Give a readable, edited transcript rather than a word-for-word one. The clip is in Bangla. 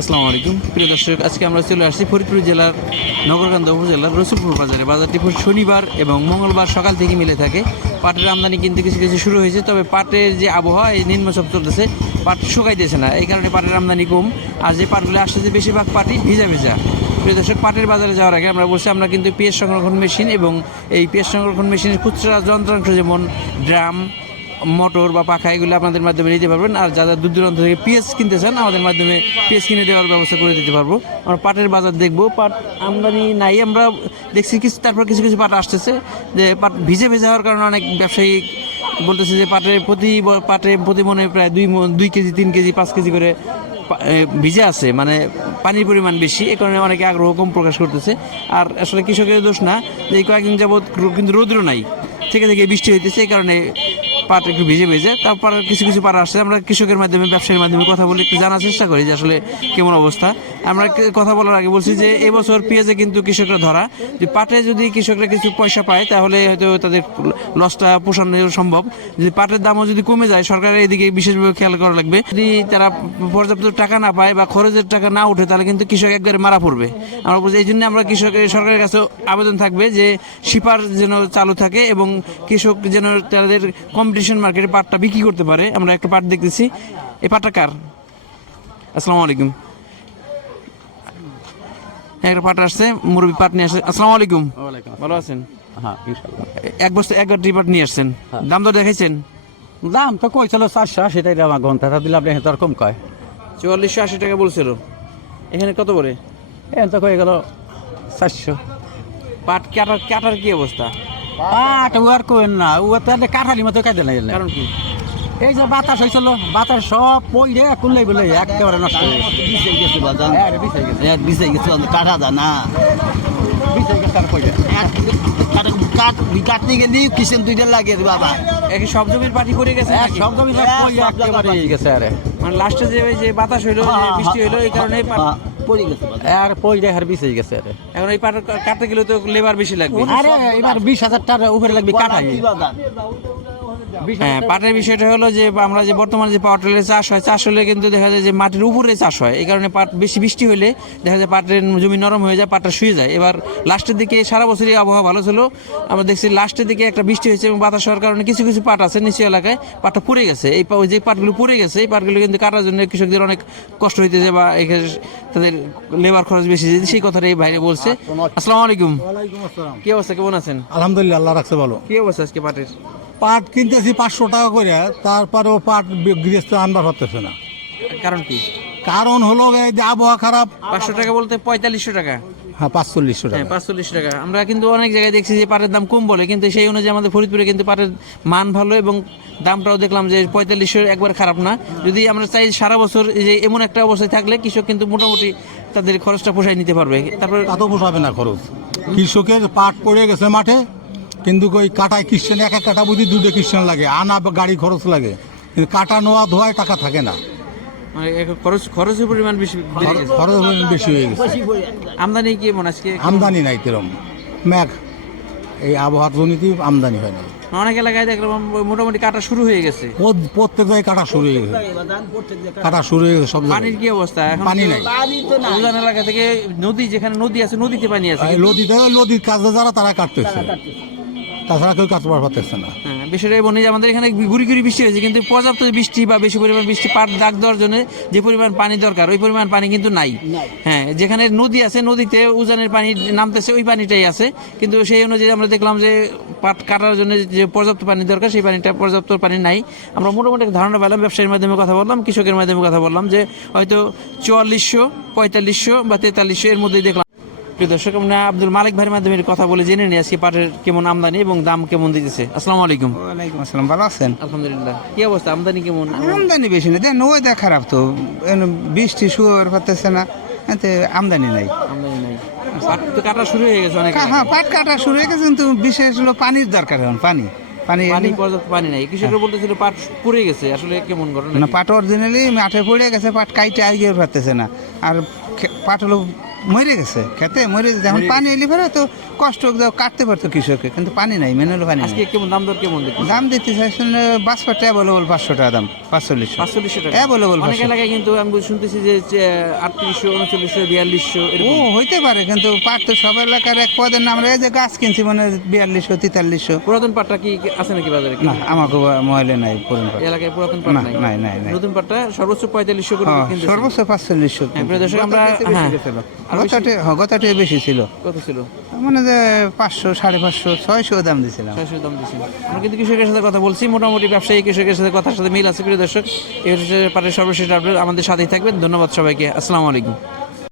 আসসালামু আলাইকুম প্রিয় দর্শক, আজকে আমরা চলে আসছি ফরিদপুর জেলার নগরকান্দা উপজেলার রসুলপুর বাজারে। বাজারটি শনিবার এবং মঙ্গলবার সকাল থেকে মিলে থাকে। পাটের আমদানি কিন্তু কিছু কিছু শুরু হয়েছে, তবে পাটের যে আবহাওয়া এই নিম্নচাপ চলতেছে, পাট শুকাইতেছে না, এই কারণে পাটের আমদানি কম। আর যে পাটগুলো আসতেছে বেশিরভাগ পাটই ভিজা ভেজা। প্রিয় দর্শক, পাটের বাজারে যাওয়ার আগে আমরা বলছি আমরা কিন্তু পেঁয়াজ সংরক্ষণ মেশিন এবং এই পেঁয়াজ সংরক্ষণ মেশিনের খুচরা যন্ত্রাংশ যেমন ড্রাম, মোটর বা পাখা এগুলো আপনাদের মাধ্যমে নিতে পারবেন। আর যারা দূর দূরান্ত থেকে পেঁয়াজ কিনতে চান আমাদের মাধ্যমে পেঁয়াজ কিনে দেওয়ার ব্যবস্থা করে দিতে পারবো। আমরা পাটের বাজার দেখবো, পাট আমদানি নাই আমরা দেখছি কিছু, তারপর কিছু কিছু পাট আসতেছে যে পাট ভিজে ভেজে হওয়ার কারণে অনেক ব্যবসায়ী বলতেছে যে পাটে প্রতি মনে প্রায় 2 কেজি 3 কেজি 5 কেজি করে ভিজে আছে, মানে পানির পরিমাণ বেশি, এ কারণে অনেকে আগ্রহ কম প্রকাশ করতেছে। আর আসলে কৃষকের দোষ না, যে এই কয়েকদিন যাবৎ কিন্তু রৌদ্র নাই, থেকে থেকে বৃষ্টি হইতেছে, এই কারণে পাট একটু ভিজে ভেজে। তারপর কিছু কিছু পাট আসছে, আমরা কৃষকের মাধ্যমে ব্যবসায়ীর মাধ্যমে কথা বলে একটু জানার চেষ্টা করি যে আসলে কেমন অবস্থা। আমরা কথা বলার আগে বলছি যে এবছর পেঁয়াজে কিন্তু কৃষকরা ধরা, যে পাটে যদি কৃষকরা কিছু পয়সা পায় তাহলে হয়তো তাদের লসটা পোষানো সম্ভব। যদি পাটের দামও যদি কমে যায়, সরকারের এদিকে বিশেষভাবে খেয়াল করা লাগবে। যদি তারা পর্যাপ্ত টাকা না পায় বা খরচের টাকা না ওঠে, তাহলে কিন্তু কৃষক একবারে মারা পড়বে। আমরা বলছি এই জন্য আমরা সরকারের কাছে আবেদন থাকবে যে শিপার যেন চালু থাকে এবং কৃষক যেন তাদের কম্পিটিশন মার্কেটে পাটটা বিক্রি করতে পারে। আমরা একটা পাট দেখতেছি, এই পাটটা কার? আসসালামু আলাইকুম। একটা পাট আসছে, মুরব্বী পাট নিয়ে আসছে। আসসালামু আলাইকুম, ভালো আছেন? হ্যাঁ, ইনশাআল্লাহ। এক বস্তা 11টি পাট নিয়ে আসছেন, দাম দর দেখাইছেন? দাম তো কইছিল 400, সেটাই আমার ঘন্টাটা দিলে আপনি তো আর কম কয়। 4480 টাকা বলছিল। এখানে কত করে? এখন তো কয়ে গেল 400। পাট কাটার কি অবস্থা? পাট ও আর কোয়েন না, ও তো কাঠালি মতো কাটে না। কারণ কি? এই যে বাতাস হয়েছিল, বাতাস সব পইরে কুললেই বলে একেবারে নষ্ট হয়ে গেছে। বিছাই গেছে বাজান, হ্যাঁ রে, বিছাই গেছে। বিছাই গেছে, কাটা যায় না। বিছাই গেছে আর কইরে। কাটতে গেলি কিষেন 2টা লাগে রে বাবা। একই সব জমির পাটি পড়ে গেছে হ্যাঁ, নাকি? সব জমি সব পইরে একেবারে এই গেছে আরে। মানে লাস্টে যে বাতাস হইলো, যে বৃষ্টি হইলো, এই কারণে পড়ে গেছে বাজান। আর পইরে আর বিছাই গেছে আরে। এখন এই পাট কাটতে গেলে তো লেবার বেশি লাগবে। আরে এবার 20,000 টাকা উপরে লাগবে কাটাই। কি বাজান? হ্যাঁ, পাটের বিষয়টা হলো যে আমরা যে বর্তমানে যে পাওয়ার টিলারে চাষ হলে কিন্তু দেখা যায় যে মাটির উপরে চাষ হয়, এই কারণে পাট বেশি বৃষ্টি হলে দেখা যায় পাটের জমি নরম হয়ে যায়, পাটটা শুয়ে যায়। এবার লাস্টের দিকে সারা বছরই আবহাওয়া ভালো ছিল, আমরা দেখছি লাস্টের দিকে একটা বৃষ্টি হয়েছে এবং বাতাস হওয়ার কারণে কিছু কিছু পাট আছে নিচু এলাকায় পাটটা পড়ে গেছে। যে পাটগুলো পড়ে গেছে, এই পাটগুলো কিন্তু কাটার জন্য কৃষকদের অনেক কষ্ট হইতেছে বা এখানে তাদের লেবার খরচ বেশি, সেই কথাটা এই বাইরে বলছে। আসসালামু আলাইকুম, কি অবস্থা, কেমন আছেন? আলহামদুলিল্লাহ, আল্লাহ রাখছে ভালো। কি অবস্থা আজকে পাটের? পাট কিনতেছি 500 টাকা করে, তারপরেও পাট গৃহস্থ আনবার পারতেছে না। কারণ কি? কারণ হলো এই যে আবহাওয়া খারাপ। 500 টাকা বলতে 4500 টাকা। হ্যাঁ, 4500 হ্যাঁ, টাকা। 45 টাকা। আমরা কিন্তু অনেক জায়গায় দেখছি যে পাটের দাম কম বলে, কিন্তু সেই অনুযায়ী আমাদের ফরিদপুরে কিন্তু পাটের মান ভালো এবং দামটাও দেখলাম যে 4500 একবার খারাপ না। যদি আমরা চাই সারা বছর এই যে এমন একটা অবস্থায় থাকলে কৃষক কিন্তু মোটামুটি তাদের খরচটা পোষায় নিতে পারবে। তারপর তা তো পোষাবে না খরচ। কৃষকের পাট পড়ে গেছে মাঠে, কিন্তু ওই কাটায় কিষেন এক কাটা বুঝি 2টা কিষেন লাগে, আনা গাড়ি খরচ লাগে, কিন্তু কাটা নোয়া ধোয়ায় টাকা থাকে না, মানে খরচের পরিমাণ বেশি বেড়ে গেছে। খরচ বেশি হয়ে গেছে। আমদানি কি মনে আজকে? আমদানি নাই তেরম, ম্যাঘ এই আবহাওয়ার জনিতই আমদানি হয় না। অনেক এলাকায় দেখলাম মোটামুটি কাটা শুরু হয়ে গেছে। প্রত্যেক জায়গায় কাটা শুরু হয়ে গেছে, কাটা শুরু হয়ে গেছে সব পানির জায়গায়। কি অবস্থা এখন? পানি নাই। উজান এলাকা থেকে নদী, যেখানে নদী আছে, নদীতে পানি আছে। নদীর কাজে যারা তারা কাটতেছে, তাছাড়া কেউ কাটবার পারতেছে না। হ্যাঁ, বিষয়টা বলি যে আমাদের এখানে গুড়ি গুড়ি বৃষ্টি হয়েছে, কিন্তু পর্যাপ্ত বৃষ্টি বা বেশি পরিমাণ বৃষ্টি পাট দাগ দেওয়ার জন্য যে পরিমাণ পানি দরকার ওই পরিমাণ পানি কিন্তু নাই। হ্যাঁ, যেখানে নদী আছে, নদীতে উজানের পানি নামতেছে, ওই পানিটাই আছে, কিন্তু সেই অনুযায়ী আমরা দেখলাম যে পাট কাটার জন্য যে পর্যাপ্ত পানি দরকার সেই পানিটা পর্যাপ্ত পানি নাই। আমরা মোটামুটি ধারণা পেলাম, ব্যবসায়ীর মাধ্যমে কথা বললাম, কৃষকের মাধ্যমে কথা বললাম যে হয়তো 4400, 4500 বা 4300 এর মধ্যেই দেখলাম। প্রিয় দর্শক, আমরা আব্দুল মালিক ভাইয়ের মাধ্যমে কথা বলে জেনে নিই আজকে পাটের কেমন আমদানি এবং দাম কেমন দিতেছে। আসসালামু আলাইকুম। ওয়ালাইকুম আসসালাম, ভালো আছেন? আলহামদুলিল্লাহ। কি অবস্থা, আমদানি কেমন? আমদানি বেশি না, দেন ওই দেখ খারাপ তো, বৃষ্টি শুয়োর পারতেছে না, এতে আমদানি নাই। আমদানি নাই, পাট তো কাটা শুরু হয়ে গেছে অনেক। হ্যাঁ, পাট কাটা শুরু হয়ে গেছে, কিন্তু বিশেষ হলো পানির দরকার, এখন পানি পানি পর্যাপ্ত পানি নাই। কৃষকরা বলতেছিল পাট পুড়ে গেছে, আসলে কেমন ঘটনা? না, পাট অরিজিনালি মাঠে পড়ে গেছে, পাট কাইটে আগে পারতেছে না, আর পাট হলো মরে গেছে খেতে মরে গেছে এখন পানি এলে ফেরে তো কষ্ট কাটতে পারতো কৃষকে কিন্তু পানি নাই মেনে হলো পানি আজকে নাই। কেমন দাম দর কেমন দেখতে দাম দিতে চাইছেন 500 টাকা বলে 500 টাকা দাম 4500 4500 টাকা Available অনেক 500 এলাকায় কিন্তু আমি শুনতেছি যে 3800 3900 4200 ও এরকম হইতে পারে কিন্তু পাট তো সব এলাকার এক পদের নাম এই যে গাছ কিনছি মানে 4200 4300 পুরাতন পাটটা কি আছে নাকি বাজারে না আমাকে মহলে নাই পুরন পাট এই এলাকায় পুরাতন পাট না, নাই নাই, নাই, নাই। নতুন পাটটা সর্বোচ্চ 4500 করে হ্যাঁ, কিনতেছে সর্বোচ্চ 4500 হ্যাঁ, প্রিয় দর্শক, আমরা- হ্যাঁ, আরো বেশি- গতটা বেশি ছিল কত ছিল মানে যে 500 550 600 দাম দিছিলাম 600 দাম দিয়েছেন আমরা কিন্তু কৃষকের সাথে কথা বলছি মোটামুটি ব্যবসায়ী কৃষকের সাথে কথার সাথে মিল আছে প্রিয় দর্শক এই হচ্ছে পাটের সর্বশেষ আপডেট আমাদের সাথেই থাকবেন ধন্যবাদ সবাইকে আসসালামু আলাইকুম